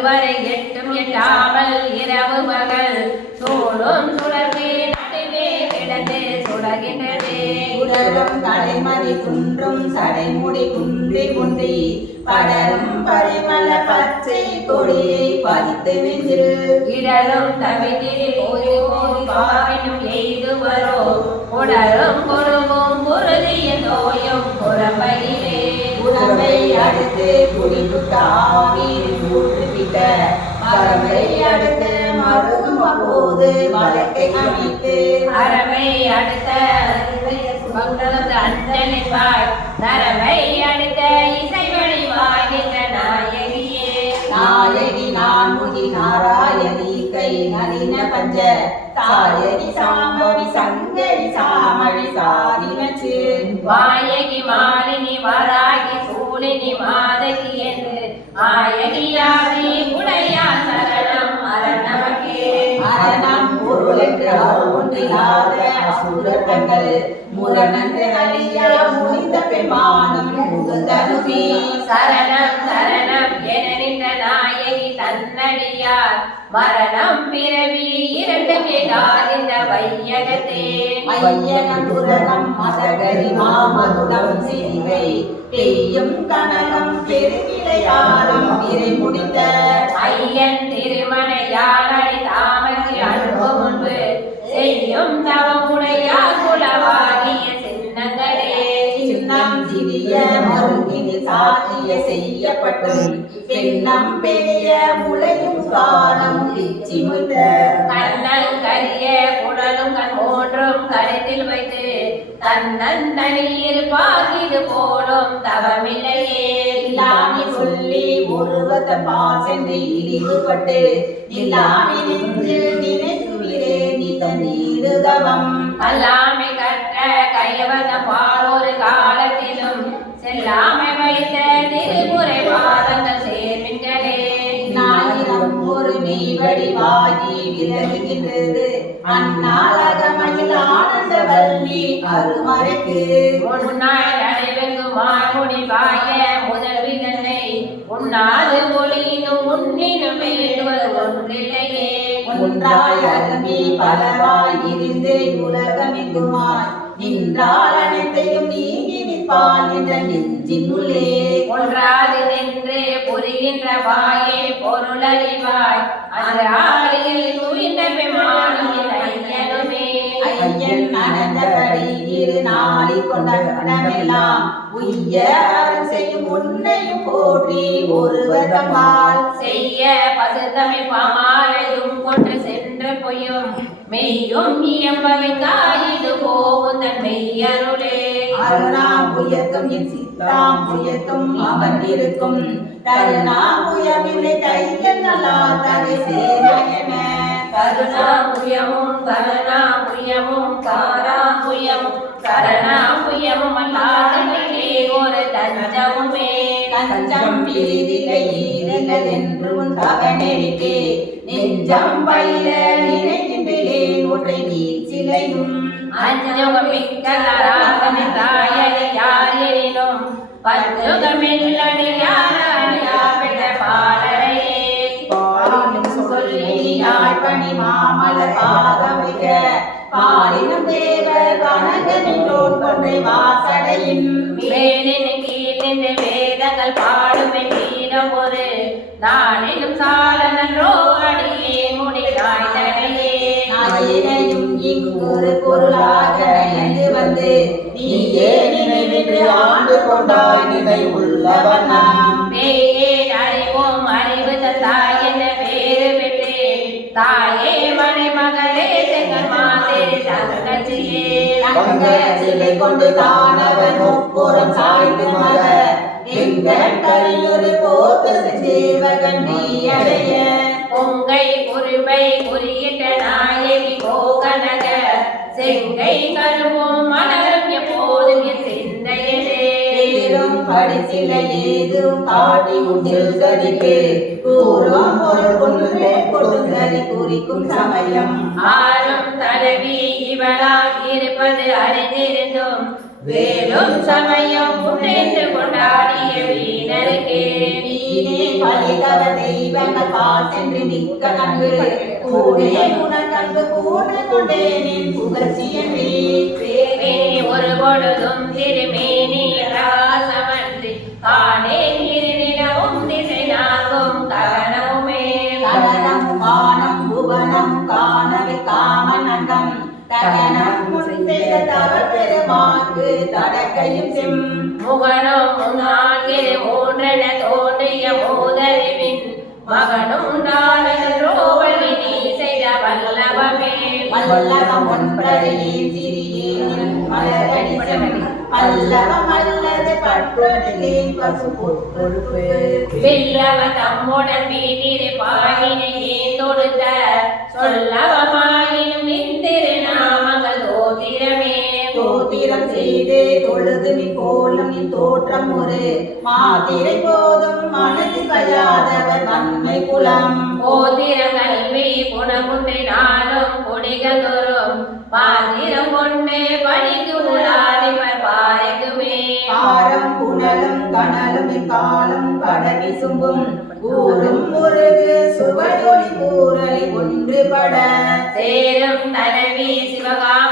கருவறை எட்டும் எட்டாமல் இரவு பகல். சூழும் சுடர்க்கு நடுவே கிடந்து சுடர்கின்றது. உடலும் தலைமதி குன்றும் சடைமுடி குன்றி குன்றி. படரும் பரிமள பச்சை கொடியை பதித்து நெஞ்சில். இடரும் தவிதிரி போய் போய் பாவினும் எய்துவரோ உடலும் குறும்பும் குருதிய நோயும் புறம்பையிலே. உடம்பை அடுத்து குடிபுட்ட ஊற்றுவிட்ட மரபை அடுத்து மருகும் அப்போது வழக்கை அமைத்து அறவை அடுத்த மங்களம் அஞ்சலிப்பாய் நரவை அடுத்த இசைவழி வாழ்கின்ற நாயகியே. நாயகி நான்முகி நாராயணி கை நளின பஞ்ச. சாயகி சாம்பவி சங்கரி சாமழி சாதினச்சு வாயகி மாலினி வராகி சூழினி மாதகி என்று ஆயகியாதி உடையா சரணம் அரணமக்கே மரணம் பொருள் ஒன்றில்லாத அசுரர் முரணந்து அழிய முடிந்த பெருமானம் முகுந்தனுமி சரணம் சரணம். தன்னடியார் மரணம் பிறவி இரண்டு பேரார் இந்த வையகத்தே. மையனம் துரகம் மதகரி மாமதுடம் சிறிகை பெய்யும் கனகம் பெருவிளையாரம் இறை முடித்த. ஐயன் திருமணையாளை தாமரை அன்பு முன்பு. செய்யும் தவமுடையார் குலவாகிய சின்னங்களே. சின்னம் சிறிய மருங்கினில் சாத்திய செய்யப்பட்டும். பெண்ணம் பெரிய முளையும் காலம் பிச்சி முய்த கண்ணன் கரிய குடலும் கண் மூன்றும் கருத்தில் வைத்து தன்னன் தனியில் பாகிது போலும் தவமில்லையே. இல்லாமி சொல்லி ஒருவத பாசென்று இழிவுபட்டு இல்லாமி நெஞ்சில் நினைத்துவிரே நித நீடுதவம் கல்லாமை கற்ற கைவத பாலொரு காலத்திலும் செல்லாமை வைத்த திருமுறை பாதங்கள் விலகுகின்றது அந்நாளகமையில் ஆனந்த வல்லி அருமறைக்கு. உன்னாய் நடைவெங்கு மாமுடி பாய முதல்வி தன்னை உன்னாது ஒளியினும் உன்னினும் ஒன்றில்லையே ஒன்றாய் அருமி பலவாய் இருந்து உலகமெங்குமாய். நின்றால் அனைத்தையும் நீங்கி நிற்பான் என்ற நெஞ்சின் உள்ளே ஒன்றாது நின்று புரிகின்ற வாயே பொருளறிவாய். அந்த துயின்ற பெருமானும் என் ஐயனுமே. ஐயன் அனந்தபடி இரு நாளி கொண்ட கணமெல்லாம் உய்ய அறம் செய்யும் உன்னையும் போற்றி ஒருவதமால் செய்ய பசுத்தமை பாமாலையும் கொண்டு சென்று பொய்யும் மெய்யும் இயம்பவை தாயிது போகும் தன் மெய்யருளே அருணாம் புயத்தும் என் சித்தாம் புயத்தும் அவன் இருக்கும். தருணாம் புயமில்லை கையில் நல்லா தகை சேவையன கருணாபுயமும் கருணாபுயமும் காராபுயமும் கருணாபுயமும் அல்லாதே ஒரு தஞ்சமுமே. தஞ்சம் பிரிதில்லை ஈரில்லதென்று உன் தவநெறிக்கே நெஞ்சம் பயிர நினைக்கின்றேன் ஒற்றை நீ சிலையும் அஞ்சுகமிக்கலராகமி தாயடி யாரினும். பஞ்சுகமில்லடி யாரிட பாடலையே சொல்லி யாழ்பணி மாமலர் பாதம் பாலினும் தேவர் வணங்கனின்றோன் கொன்றை வாசடையின். மேலின் கீழின் வேதங்கள் பாடும் நீரம் ஒரு நாளிலும் சால நன்றோ அடியே முடிதாய் தரையே நாயினையும் இங்கொரு பொருளாக நினைந்து வந்து நீயே நினைவின்று ஆண்டு கொண்டாய் நினை உள்ளவனாம் பேயே அறிவோம் அறிவு தாய் என்ன பேரு பெற்றே தாயே மணி மகளே செங்கல் மாதே தங்கச்சியே. தங்க சிலை கொண்டு தானவன் முப்புறம் சாய்ந்து மக கலியொரு போத்து சேவகன் நீ அடைய. பொங்கை குருபை குறியிட்ட நாயகி கோகனக. செங்கை கருவும் மலரும் எப்போதும் என் சிந்தையிலே. படிசில ஏதும் காட்டி உச்சில் சரிக்கு கூறும் பொருள் கொண்டு கொடுங்கரி குறிக்கும் சமயம். ஆறும் தலைவி இவளாக இருப்பது அறிந்திருந்தும் வேலும் சமயம் முன்னேற்று கொண்டாடிய வீணருக்கே நீ வீணே பலிதவ தெய்வங்கள் பால் சென்று மிக்க நன்று. கூடே உனக்கன்பு கூட கொண்டேனின் புகழ்ச்சியன்றி தேவே ஒரு பொழுதும் திருமேனி ராசமன்றி காணே பெருமாக்கு தடக்கையும் செம் முகனும் முன்னாகிரு மூன்றென தோன்றிய மூதறிவின் மகனும் ரோவழி நீ செய்த வல்லவமே. வல்லவம் ஒன்றறியே சிறியேன் மலரடி செம் பல்லவம் அல்லது பற்றொழிலே பசு பொறுப்பு வில்லவ தம்முடன் வீட்டிரு பாயினையே தொடுத்த? சொல்லவமாயினும் செய்தே தொழுது நீ போலும் நீ தோற்றம் ஒரு மாதிரை போதும் மனது கயாதவர் நன்மை குலம் போதிர கல்வி குணமுண்டை நாளும் கொடிகள் தோறும். பாதிரம் கொண்டே படிக்கு உலாதிபர் பாரைக்குமே பாரம் புனலும் கனலும் இக்காலம் கடவி சும்பும். ஊரும் முருகு சுவடொளி கூறலை ஒன்றுபட. சேரும் தலைவி சிவகாம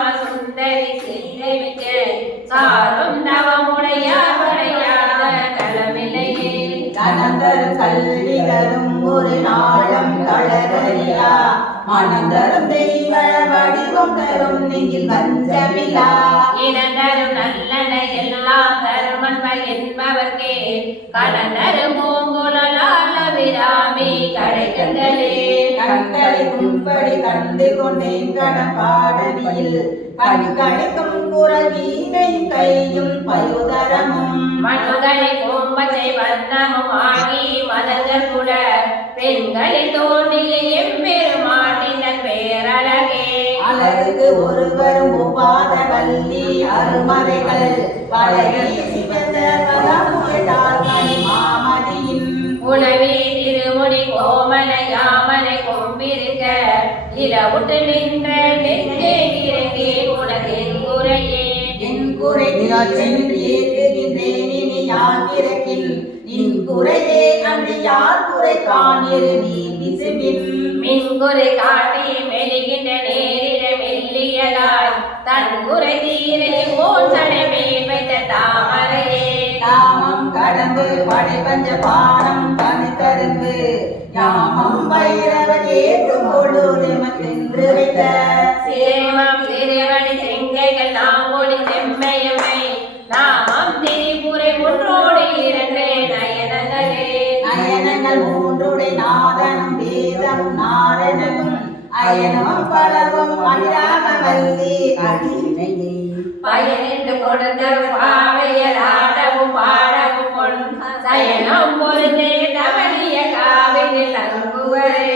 தரும் நெஞ்சில் பஞ்சமில்லா இனந்தரும் நல்லன எல்லாம் தருமன்ப என்பவர்க்கே. கடந்தரும் பூங்குழலால் அபிராமி கடைக்கங்களே கண்களை கும்படி கண்டு கொண்டேன் கடப்பாடனில் கண்களிக்கும் குரல் வீணையும் கையும் பயுதரமும். மனுகளை கோம்பச்சை வண்ணமும் ஆகி மதங்கள் கூட. பெண்களை தோன்றிய எம்பெருமாட்டின் பேரழகே. அழகு ஒருவரும் ஒவ்வாத வள்ளி அருமறைகள் பழகி சிவந்த மாமதியின். உணவி திருமுடி கோமல யாமனை கொம்பிருக்க. இரவுட்டு நின்ற நெஞ்சே இறங்கி உனதின் குறையே என் குறை ஏற்றுகின்றேன் இனி யார் பிறக்கில்? நின் குறையே அன்று யார் குறை காணிரு? நீ விசும்பின் மின்குறை காட்டி மெல்லியலாய் தன் குறை தீரை போல் சடைமே வைத்த தாமரையே. நாமம் கடம்பு படைபஞ்ச பானம் தனி கரும்பு யாமம் வைரவ ஏற்றும் பொழுது மற்றென்று வைத்த சேமம் திருவடி செங்கைகள் நாமொழி செம்மையுமை அயனும் பலவும் அபிராம வல்லி அடிமையே. பயனின்று கொடுத்த பாவையர் ஆடவும் பாடவும் சயனம் பொருந்தே தவறிய காவிரில் தங்குவரே.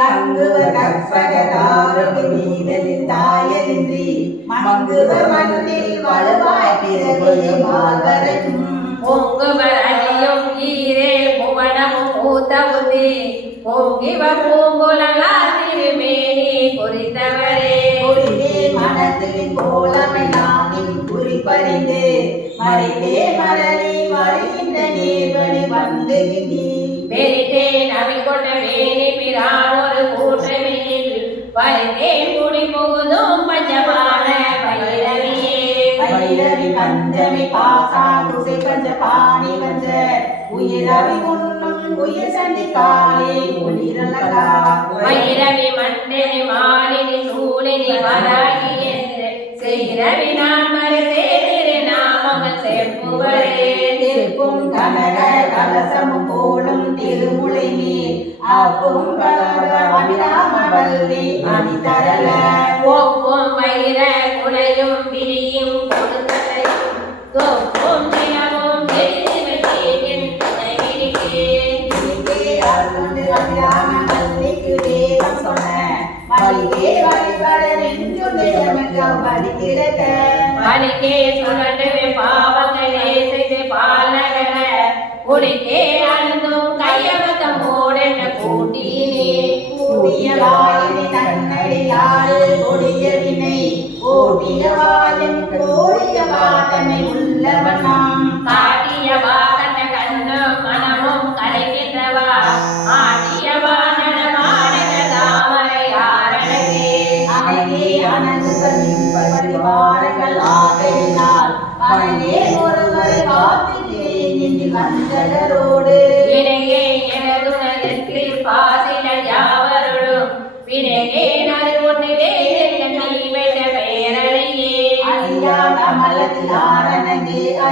தங்குவர் கற்பகதாருக்கு மீதலின் தாயரின்றி மங்குவர் மண்ணில் வலுவாய் பிறவிய மால்வரையும் பொங்குவர் அணியும் ஈரே புவனமும் புத்தி பொங்கிவ பூங்குழலா திருமேனி குறித்தவரே கொடிதே மனத்தின் கோலமெல்லாம் நின் குறிப்பறிந்து மறித்தே மரளி வருகின்ற நீர்வழி வந்து நீ வெறித்தேன் அவிழ் கொண்ட வேணி பிரான் ஒரு கூட்டமையில் பறித்தேன் குடி புகுதும் பஞ்சமான பைரவியே. பைரவி பஞ்சமி பாசா குசை பஞ்ச பாணி பஞ்ச உயிரவி உண்ணும் வைரவி மண்டனி மாலினி சூழினி வராகி என்று செய்ரவி நான் மரசேதிரு நாமங்கள் செப்புவரே திருப்பும் கனக கலசமும் போலும் திருமுலை மேல் அப்பும் அபிராம வல்லி அணிதரல. ஒப்பும் வைர குலையும் விரியும் வடிக்கிறத பலிக்கே சுழன்று பாவங்களே செய்து பாலகர. குடிக்கே அழுந்தும் கையவத்தம் போடென்ன கூட்டினே கூடியவாயினி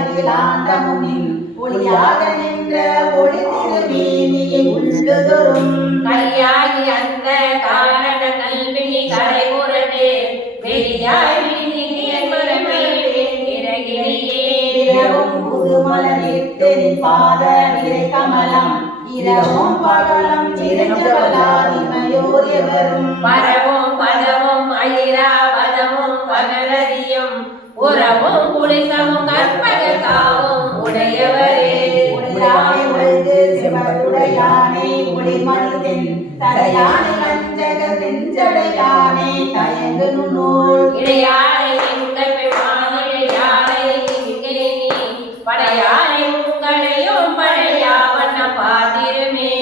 அகிலாண்டமுனின் ஒளியாக நின்ற ஒளி திருமேனியை உள்ளுதொரும். கலியாகி அந்த காரண கல்வினி கரை புரண்டு வெளியாய் விழியின் மரமே இறகிரியே இரவும் புதுமலரிட்டு பாத விரை கமலம் இரவும் பகலும் நிறைஞ்சவளாதிமையோர் எவரும் பரவும் பதமும் ஐராவதமும் பகலதியும் உறவும் குளிசமும் கற்பக காவும் உடையவரே. உடையானை உழைந்து சிவத்துடையானை ஒளிமனிதன் தடையானை வஞ்சக செஞ்சடையானை தயங்கு நூல் இடையாரை யாரை படையாரை உங்களையும் பாதிருமே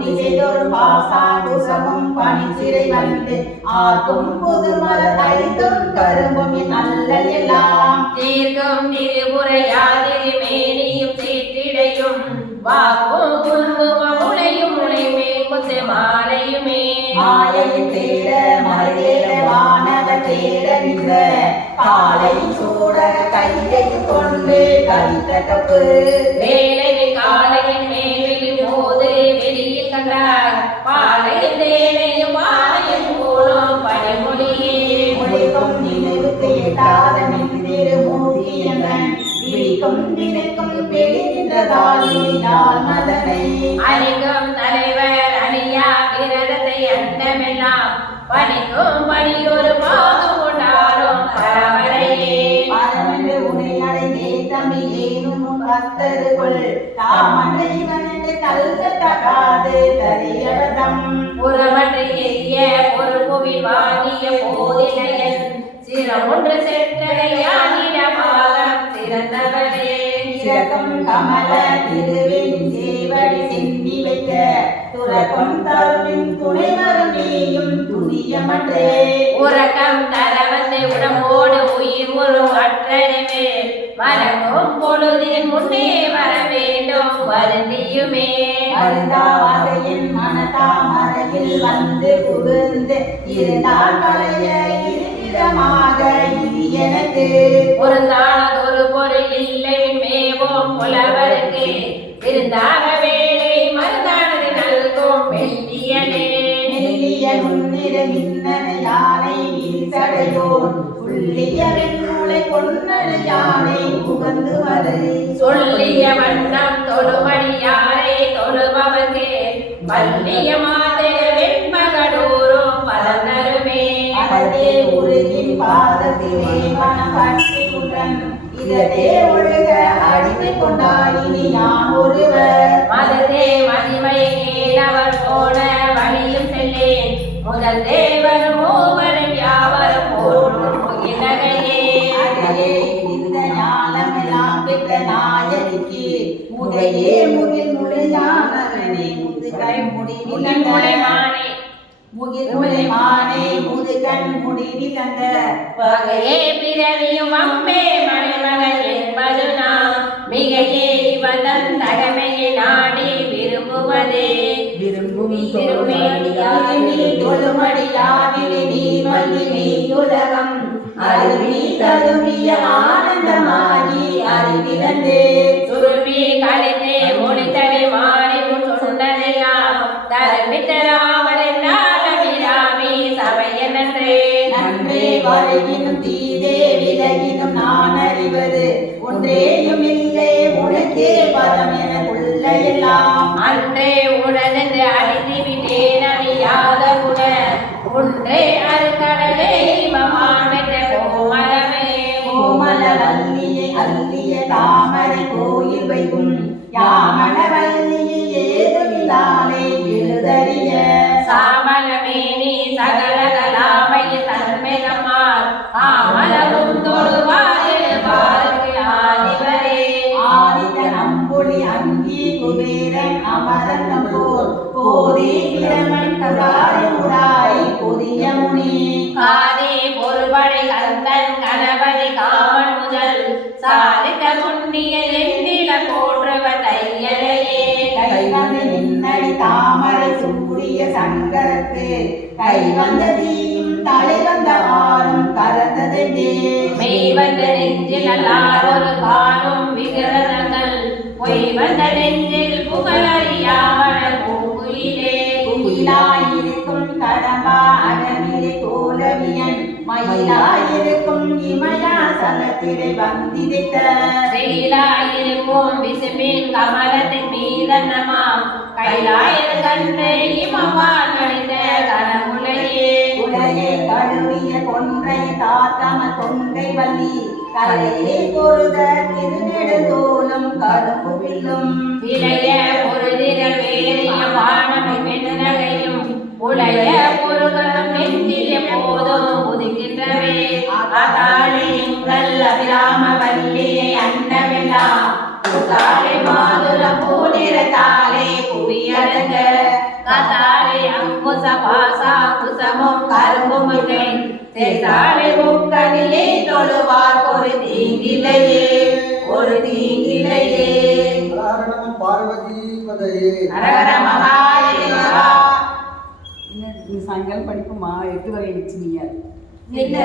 திசைதொரு பாசாங்குசமும் பனிச்சிறை வந்து ஆக்கும் புதுமல ஐந்தும் கரும்பும் அல்லல் எல்லாம். தீர்க்கும் திருமுறையாதிரி மேனியும் சீற்றிடையும் வாக்கும் குங்குமம் முளையும் முளைமே முத்து மாலையுமே. மாலையில் தேட மறையேற வானவ தேட நின்ற. காலையும் சூட கையையும் கொண்டு கழித்த கப்பு. வேலை காலையின் மேலில் போது வெளியில் கண்டார் பாலையும் இனிதால் மதனை. அணிக்கும் தலைவர் அணியா விரதத்தை அண்டமெல்லாம் பணிக்கும் பணியொரு பாகம் கொண்டாடும் பரவரையே பரமென்று உனை அடைந்தே தமிழ் ஏனும் கத்தருக்குள் தாமனை வனந்து கல்ல தகாது தரியவதம் புறமற்ற எரிய பொறுப்புவில் வாங்கிய போதிலையன் சிரம் ஒன்று செற்றடையானிட பாகம் சிறந்தவரே சிறக்கும் கமல திருவின் சேவடி சென்னி வைக்க. துறக்கும் தருவின் துணை வரும் நீயும் துணியமற்றே உறக்கம் தர வந்து உடம்போடு உயிர் உறும் அற்றறிவு. மறக்கும் பொழுதின் முன்னே வர வேண்டும் வருந்தியுமே அருந்தாவகையின் மனதாமரையில் வந்து புகுந்து இருந்தால் கலைய இருப்பிடமாக இது எனக்கு. பொருந்தானதொரு பொருள் இல்லை மேவோம் புலவருக்கு. விருந்தாக வேலை மருந்தானது நல்கும். மெல்லியனே. மெல்லிய நுண்ணிற மின்னன யானை வீசடையோன் புள்ளிய வெண்மூளை கொன்னன யானை புகந்து வரை சொல்லிய வண்ணம் தொழுமடியாரை தொழுபவர்க்கு? பல்லிய மாதிரி வெண்மகடூரும் பலனருமே. அதே உருகின் பாதத்திலே மனம் இதே ஒழுக அடிமை கொண்டாடினி யான் ஒருவர். மதத்தே மதிமை ஏனவர் போன வழியும் செல்லேன். முதல் தேவர் மூவரும் யாவரும் போற்றும் இலகையே அழகே இந்த ஞானமெல்லாம் பெற்ற நாயகிக்கு. முதையே முகில் முழுஞானவனே முதுகை முடி முளைமானே முகில் முளைமானே முதுகண் முடி விளங்க வகையே பிறவியும் அம்பே மிகையே இவதன் தகமையை நாடி விரும்புவதே. விரும்பும் திருமேனியானே தொழுமடியாவிலே நீ வந்து நீ உலகம். அருவி தருவிய ஆனந்தமாகி அறிவிழந்தே சுருவி கலைத்தே மொழித்தலை மாறி தரமித்தராமல் அபிராமி சபையனன்றே. நன்றே வருகினும் தீதே விலகினும் நான் அறிவது. சாதித்த புண்ணிய எண்ணில போன்றவ தைய பின்னணி தாமரை சூரிய சங்கரத்து. கை வந்த தீயும் தலை வந்த வாரம் கலந்ததெங்கே மெய் வந்த நெஞ்சில் அல்லார் ஒரு காணும் விக்கிரகங்கள் பொய் வந்த நெஞ்சில் புகழறியாமல் பூங்குயிலே குயிலாயிருக்கும் கடம்பா அடமிரை கோலவியன் மயிலாயிருக்கும் இமயாசலத்திரை வந்திருத்த செயலாயிருக்கும் விசும்பின் கமலத்தின் மீதன்னமாம். கைலாயது கண்டு இமவான் மனித கனமுலையே உலகை கழுவிய கொன்றை தாத்தம கொன்றை வள்ளி. கரையே பொருத திருநெடுந்தோலும் கருப்பு வில்லும். இளைய பொருதிர வேறிய வானமை பெண்ணகையும் உளைய பொருகளும் நெஞ்சிய போதும் உதிக்கின்றவே. அதாளி எங்கள் அபிராம வல்லியை அன்னமெல்லாம் புத்தாளி மாதுள பூநிற தாளே புவியடங்க கதாளி அங்குச பாசா குசமும் கரும்புமங்கை சேத்தாளி முக்கனிலே தொழுவார் ஒரு தீங்கிலையே ஒரு தீங்கிலையே காரணம் பார்வதி பதையே ஹரஹர மகாதேவா இன்னும் சாயங்காலம் படிப்புமா எட்டு வரை நிச்சயம் இந்த